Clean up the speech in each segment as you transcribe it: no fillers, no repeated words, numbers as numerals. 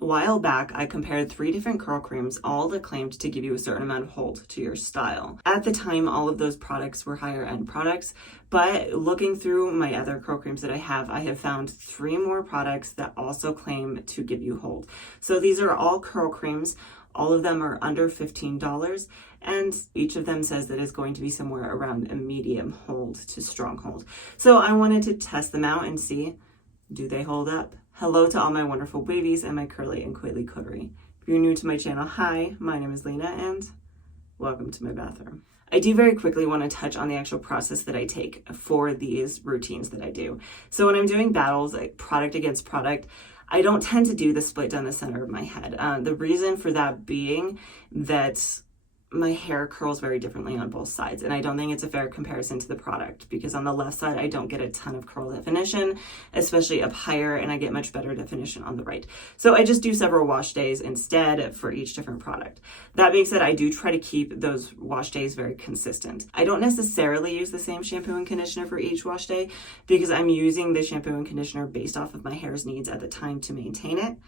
A while back, I compared 3 different curl creams, all that claimed to give you a certain amount of hold to your style. At the time, all of those products were higher end products, but looking through my other curl creams that I have found 3 more products that also claim to give you hold. So these are all curl creams. All of them are under $15, and each of them says that it's going to be somewhere around a medium hold to strong hold. So I wanted to test them out and see, do they hold up? Hello to all my wonderful wavies and my curly and coily coterie. If you're new to my channel, hi, my name is Lena and welcome to my bathroom. I do very quickly want to touch on the actual process that I take for these routines that I do. So when I'm doing battles, like product against product, I don't tend to do the split down the center of my head. The reason for that being that my hair curls very differently on both sides, and I don't think it's a fair comparison to the product, because on the left side I don't get a ton of curl definition, especially up higher, and I get much better definition on the right. So I just do several wash days instead for each different product. That being said, I do try to keep those wash days very consistent. I don't necessarily use the same shampoo and conditioner for each wash day, because I'm using the shampoo and conditioner based off of my hair's needs at the time to maintain it.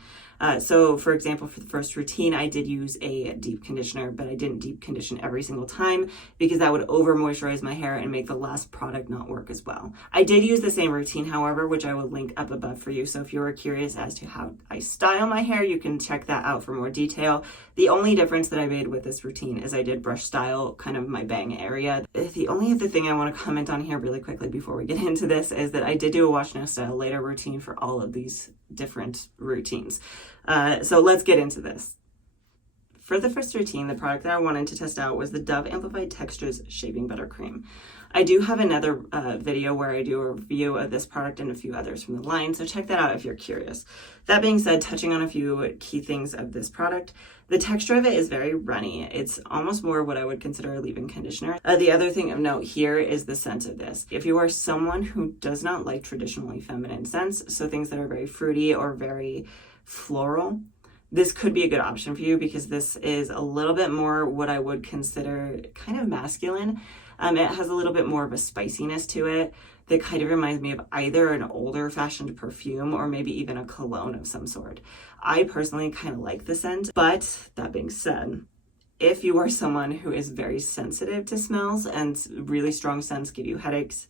So for example, for the first routine, I did use a deep conditioner, but I didn't deep condition every single time because that would over moisturize my hair and make the last product not work as well. I did use the same routine, however, which I will link up above for you. So if you are curious as to how I style my hair, you can check that out for more detail. The only difference that I made with this routine is I did brush style kind of my bang area. The only other thing I want to comment on here really quickly before we get into this is that I did do a wash no style later routine for all of these different routines. So let's get into this. For the first routine, the product that I wanted to test out was the Dove Amplified Textures Shaving Butter Cream. I do have another video where I do a review of this product and a few others from the line, so check that out if you're curious. That being said, touching on a few key things of this product, the texture of it is very runny. It's almost more what I would consider a leave-in conditioner. The other thing of note here is the scent of this. If you are someone who does not like traditionally feminine scents, so things that are very fruity or very floral, this could be a good option for you, because this is a little bit more what I would consider kind of masculine. It has a little bit more of a spiciness to it that kind of reminds me of either an older fashioned perfume or maybe even a cologne of some sort. I personally kind of like the scent, but that being said, if you are someone who is very sensitive to smells and really strong scents give you headaches,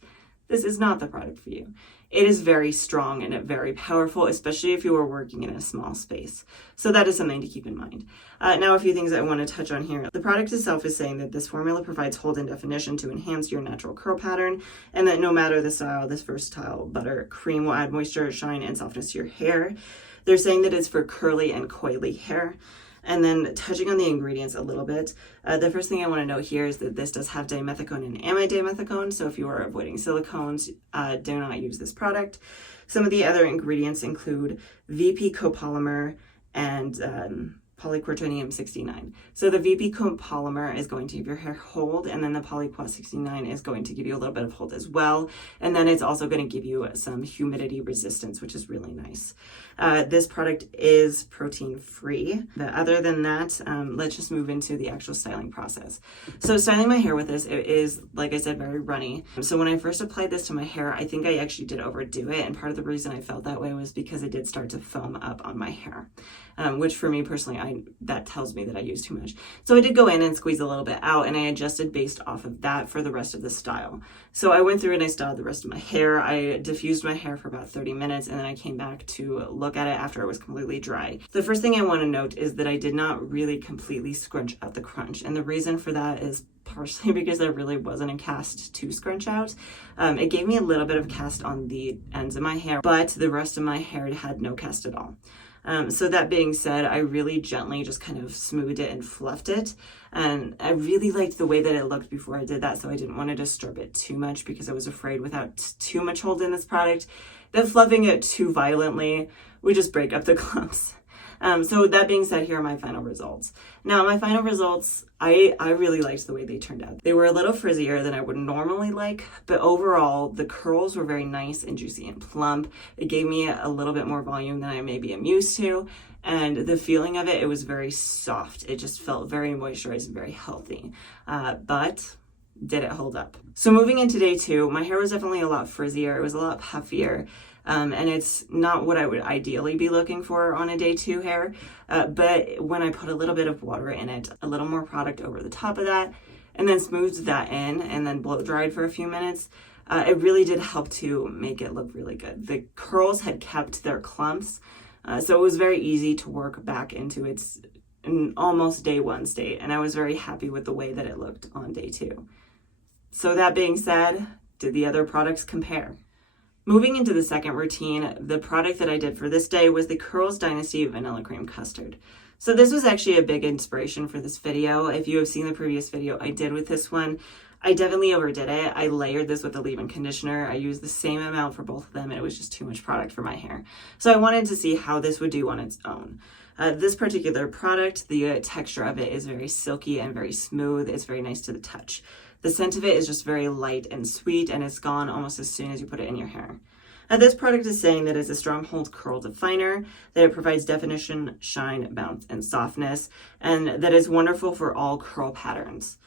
this is not the product for you. It is very strong and very powerful, especially if you are working in a small space. So that is something to keep in mind. Now, a few things I want to touch on here. The product itself is saying that this formula provides hold and definition to enhance your natural curl pattern, and that no matter the style, this versatile butter cream will add moisture, shine, and softness to your hair. They're saying that it's for curly and coily hair. And then touching on the ingredients a little bit, the first thing I want to note here is that this does have dimethicone and amidimethicone, so if you are avoiding silicones, do not use this product. Some of the other ingredients include VP copolymer and polyquartonium 69. So the VP copolymer is going to give your hair hold, and then the polyquat 69 is going to give you a little bit of hold as well. And then it's also going to give you some humidity resistance, which is really nice. This product is protein free. But other than that, let's just move into the actual styling process. So styling my hair with this, it is, like I said, very runny. So when I first applied this to my hair, I think I actually did overdo it. And part of the reason I felt that way was because it did start to foam up on my hair, which for me personally, that tells me that I used too much. So I did go in and squeeze a little bit out, and I adjusted based off of that for the rest of the style. So I went through and I styled the rest of my hair. I diffused my hair for about 30 minutes, and then I came back to look at it after it was completely dry. The first thing I want to note is that I did not really completely scrunch out the crunch, and the reason for that is partially because there really wasn't a cast to scrunch out. It gave me a little bit of cast on the ends of my hair, but the rest of my hair had no cast at all. So that being said, I really gently just kind of smoothed it and fluffed it. And I really liked the way that it looked before I did that, so I didn't want to disturb it too much because I was afraid without too much hold in this product that fluffing it too violently would just break up the clumps. So that being said, here are my final results. Now, my final results, I really liked the way they turned out. They were a little frizzier than I would normally like, but overall, the curls were very nice and juicy and plump. It gave me a little bit more volume than I maybe am used to, and the feeling of it, it was very soft. It just felt very moisturized and very healthy, but did it hold up? So moving into day 2, my hair was definitely a lot frizzier. It was a lot puffier. And it's not what I would ideally be looking for on a day 2 hair. But when I put a little bit of water in it, a little more product over the top of that, and then smoothed that in and then blow dried for a few minutes, it really did help to make it look really good. The curls had kept their clumps, so it was very easy to work back into its almost day 1 state, and I was very happy with the way that it looked on day 2. So that being said, did the other products compare? Moving into the second routine, the product that I did for this day was the Curls Dynasty Vanilla Cream Custard. So this was actually a big inspiration for this video. If you have seen the previous video I did with this one, I definitely overdid it. I layered this with a leave-in conditioner. I used the same amount for both of them, and it was just too much product for my hair. So I wanted to see how this would do on its own. This particular product, the texture of it is very silky and very smooth. It's very nice to the touch. The scent of it is just very light and sweet, and it's gone almost as soon as you put it in your hair. This product is saying that it's a stronghold curl definer, that it provides definition, shine, bounce, and softness, and that is wonderful for all curl patterns.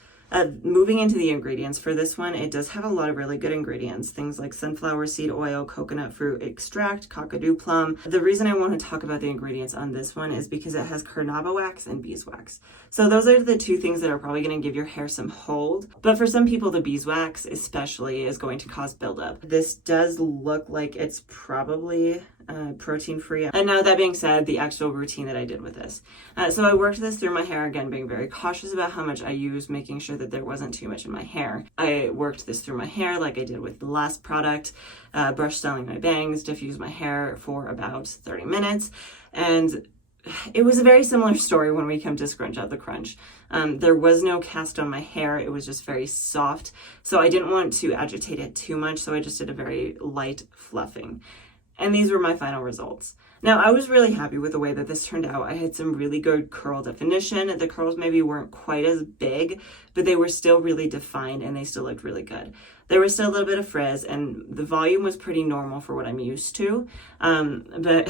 Moving into the ingredients for this one, it does have a lot of really good ingredients, things like sunflower seed oil, coconut fruit extract, cockadoo plum. The reason I want to talk about the ingredients on this one is because it has carnauba wax and beeswax. So those are the two things that are probably going to give your hair some hold. But for some people, the beeswax especially is going to cause buildup. This does look like it's probably protein free. And now that being said, the actual routine that I did with this. So I worked this through my hair, again, being very cautious about how much I use, making sure that there wasn't too much in my hair. I worked this through my hair like I did with the last product, brush styling my bangs, diffuse my hair for about 30 minutes. And it was a very similar story when we come to scrunch out the crunch. There was no cast on my hair. It was just very soft. So I didn't want to agitate it too much. So I just did a very light fluffing. And these were my final results. Now, I was really happy with the way that this turned out. I had some really good curl definition. The curls maybe weren't quite as big, but they were still really defined and they still looked really good. There was still a little bit of frizz, and the volume was pretty normal for what I'm used to. But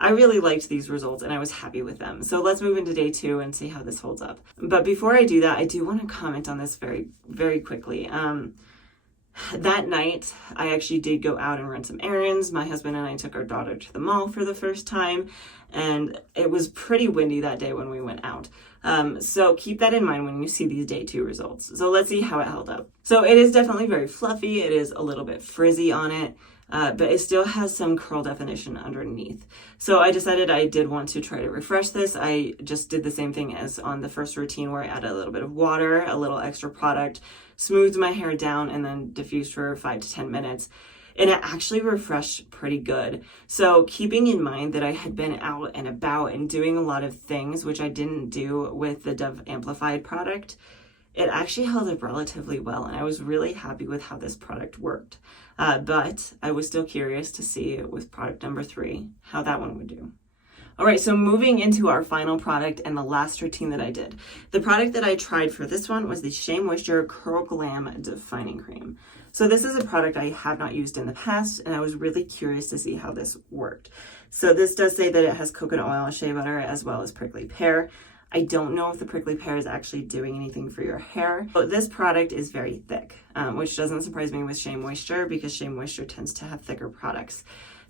I really liked these results and I was happy with them. So let's move into day 2 and see how this holds up. But before I do that, I do want to comment on this very, very quickly. That night, I actually did go out and run some errands. My husband and I took our daughter to the mall for the first time, and it was pretty windy that day when we went out. So keep that in mind when you see these day 2 results. So let's see how it held up. So it is definitely very fluffy. It is a little bit frizzy on it, but it still has some curl definition underneath. So I decided I did want to try to refresh this. I just did the same thing as on the first routine where I added a little bit of water, a little extra product, smoothed my hair down, and then diffused for 5 to 10 minutes. And it actually refreshed pretty good. So keeping in mind that I had been out and about and doing a lot of things, which I didn't do with the Dove Amplified product, it actually held up relatively well. And I was really happy with how this product worked. But I was still curious to see with product number 3, how that one would do. All right, so moving into our final product and the last routine that I did. The product that I tried for this one was the Shea Moisture Curl Glam Defining Cream. So this is a product I have not used in the past, and I was really curious to see how this worked. So this does say that it has coconut oil, shea butter, as well as prickly pear. I don't know if the prickly pear is actually doing anything for your hair, but this product is very thick, which doesn't surprise me with Shea Moisture because Shea Moisture tends to have thicker products.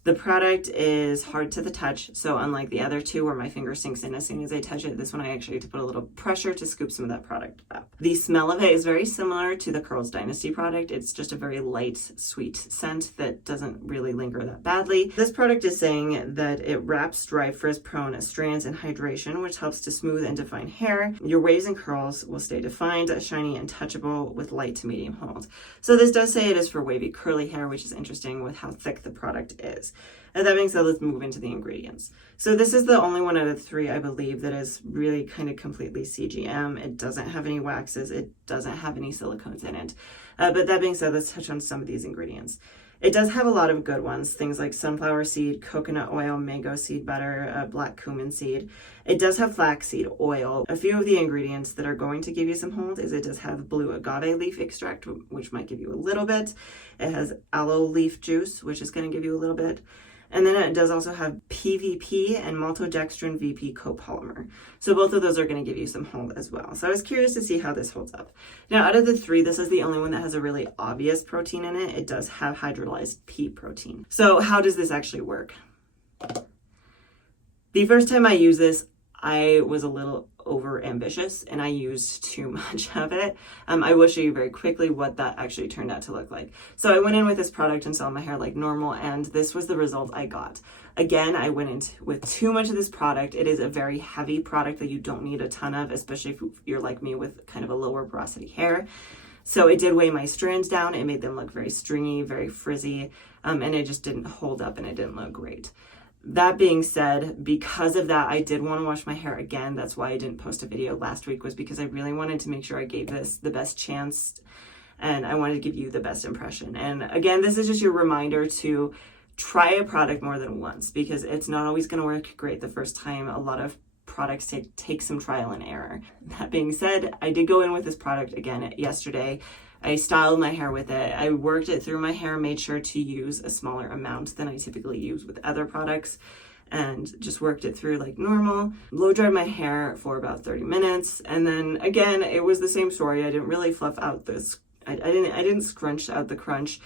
The product is hard to the touch, so unlike the other two where my finger sinks in as soon as I touch it, this one I actually had to put a little pressure to scoop some of that product up. The smell of it is very similar to the Curls Dynasty product. It's just a very light, sweet scent that doesn't really linger that badly. This product is saying that it wraps dry, frizz-prone strands in hydration, which helps to smooth and define hair. Your waves and curls will stay defined, shiny, and touchable with light to medium hold. So this does say it is for wavy, curly hair, which is interesting with how thick the product is. And that being said, let's move into the ingredients. So this is the only one out of 3, I believe, that is really kind of completely CGM. It doesn't have any waxes. It doesn't have any silicones in it. But that being said, let's touch on some of these ingredients. It does have a lot of good ones, things like sunflower seed, coconut oil, mango seed butter, black cumin seed. It does have flaxseed oil. A few of the ingredients that are going to give you some hold is it does have blue agave leaf extract, which might give you a little bit. It has aloe leaf juice, which is going to give you a little bit. And then it does also have PVP and maltodextrin VP copolymer. So both of those are going to give you some hold as well. So I was curious to see how this holds up. Now, out of the three, this is the only one that has a really obvious protein in it. It does have hydrolyzed pea protein. So how does this actually work? The first time I used this, I was a little over ambitious and I used too much of it. I will show you very quickly what that actually turned out to look like. So I went in with this product and saw my hair like normal, and this was the result I got. Again, I went in with too much of this product. It is a very heavy product that you don't need a ton of, especially if you're like me with kind of a lower porosity hair. So it did weigh my strands down. It made them look very stringy, very frizzy, and it just didn't hold up and it didn't look great. That being said, because of that, I did want to wash my hair again. That's why I didn't post a video last week, was because I really wanted to make sure I gave this the best chance and I wanted to give you the best impression. And again, this is just your reminder to try a product more than once, because it's not always going to work great the first time. A lot of products take some trial and error. That being said, I did go in with this product again yesterday. I styled my hair with it. I worked it through my hair, made sure to use a smaller amount than I typically use with other products, and just worked it through like normal. Blow dried my hair for about 30 minutes. And then again, it was the same story. I didn't really fluff out this. I didn't scrunch out the crunch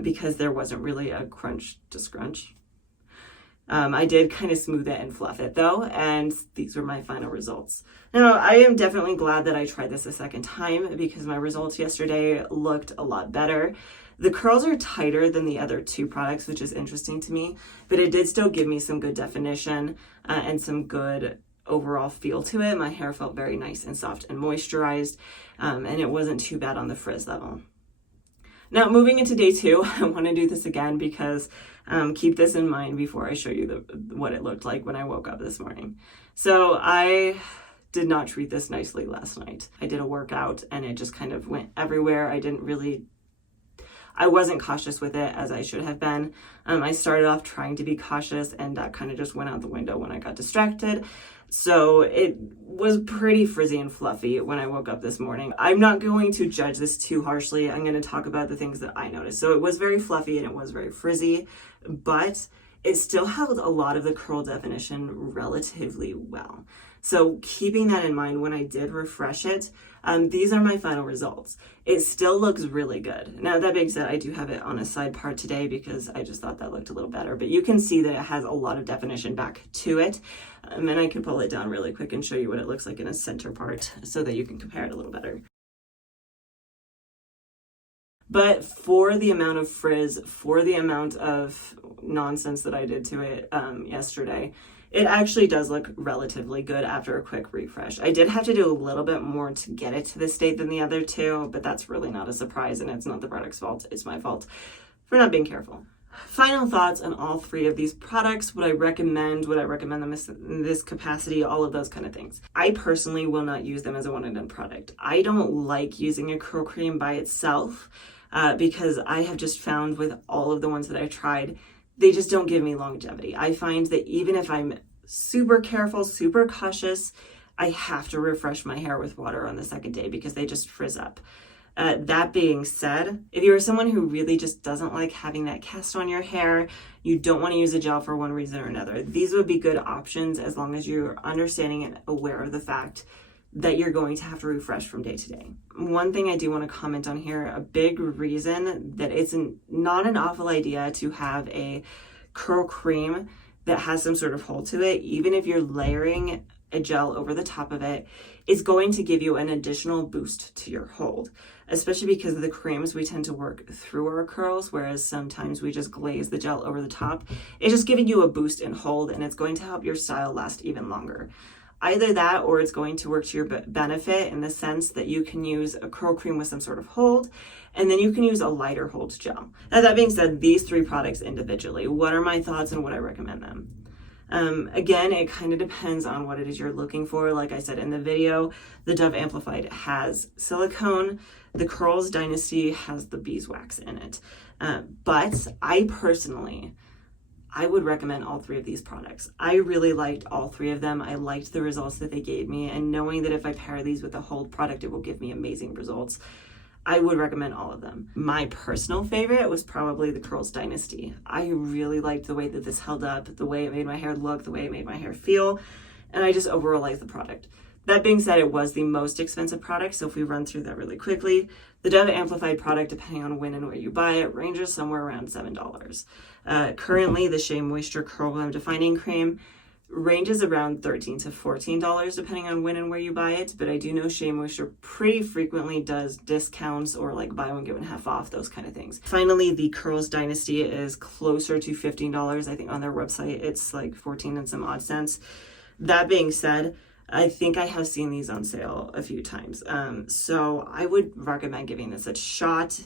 because there wasn't really a crunch to scrunch. I did kind of smooth it and fluff it though, and these were my final results. Now, I am definitely glad that I tried this a second time because my results yesterday looked a lot better. The curls are tighter than the other two products, which is interesting to me, but it did still give me some good definition and some good overall feel to it. My hair felt very nice and soft and moisturized, and it wasn't too bad on the frizz level. Now, moving into day two, I want to do this again because keep this in mind before I show you what it looked like when I woke up this morning. So I did not treat this nicely last night. I did a workout and it just kind of went everywhere. I wasn't cautious with it as I should have been. I started off trying to be cautious and that kind of just went out the window when I got distracted. So it was pretty frizzy and fluffy when I woke up this morning. I'm not going to judge this too harshly. I'm going to talk about the things that I noticed. So it was very fluffy and it was very frizzy, but it still held a lot of the curl definition relatively well. So keeping that in mind, when I did refresh it, these are my final results. It still looks really good. Now, that being said, I do have it on a side part today because I just thought that looked a little better, but you can see that it has a lot of definition back to it. And I can pull it down really quick and show you what it looks like in a center part so that you can compare it a little better. But for the amount of frizz, for the amount of nonsense that I did to it yesterday, it actually does look relatively good after a quick refresh. I did have to do a little bit more to get it to this state than the other two, but that's really not a surprise and it's not the product's fault. It's my fault for not being careful. Final thoughts on all three of these products. Would I recommend them in this capacity? All of those kind of things. I personally will not use them as a one and done product. I don't like using a curl cream by itself because I have just found with all of the ones that I've tried, they just don't give me longevity. I find that even if I'm super careful, super cautious, I have to refresh my hair with water on the second day because they just frizz up. That being said, if you're someone who really just doesn't like having that cast on your hair, you don't want to use a gel for one reason or another, these would be good options as long as you're understanding and aware of the fact that you're going to have to refresh from day to day. One thing I do want to comment on here, a big reason that it's not an awful idea to have a curl cream that has some sort of hold to it, even if you're layering a gel over the top of it, is going to give you an additional boost to your hold, especially because of the creams we tend to work through our curls, whereas sometimes we just glaze the gel over the top. It's just giving you a boost in hold and it's going to help your style last even longer. Either that or it's going to work to your benefit in the sense that you can use a curl cream with some sort of hold and then you can use a lighter hold gel. Now, that being said, these three products individually, what are my thoughts and would I recommend them? Again, it kind of depends on what it is you're looking for. Like I said in the video, the Dove Amplified has silicone, the Curls Dynasty has the beeswax in it. But I personally, I would recommend all three of these products. I really liked all three of them. I liked the results that they gave me, and knowing that if I pair these with a hold product, it will give me amazing results. I would recommend all of them. My personal favorite was probably the Curls Dynasty. I really liked the way that this held up, the way it made my hair look, the way it made my hair feel, and I just overall liked the product. That being said, it was the most expensive product, so if we run through that really quickly, the Dove Amplified product, depending on when and where you buy it, ranges somewhere around $7. Currently, the Shea Moisture Curl Glam Defining Cream ranges around $13 to $14 depending on when and where you buy it, but I do know Shea Moisture pretty frequently does discounts or like buy one get one half off, those kind of things. Finally, the Curls Dynasty is closer to $15. I think on their website it's like 14 and some odd cents. That being said, I think I have seen these on sale a few times, so I would recommend giving this a shot.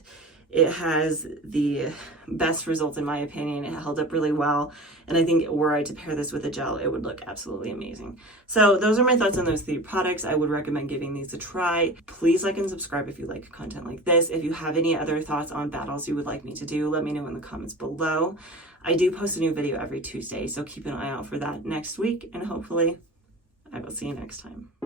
It has the best results in my opinion. It held up really well, and I think were I to pair this with a gel, it would look absolutely amazing. So those are my thoughts on those 3 products. I would recommend giving these a try. Please like and subscribe if you like content like this. If you have any other thoughts on battles you would like me to do, let me know in the comments below. I do post a new video every Tuesday, so keep an eye out for that next week, and hopefully I will see you next time.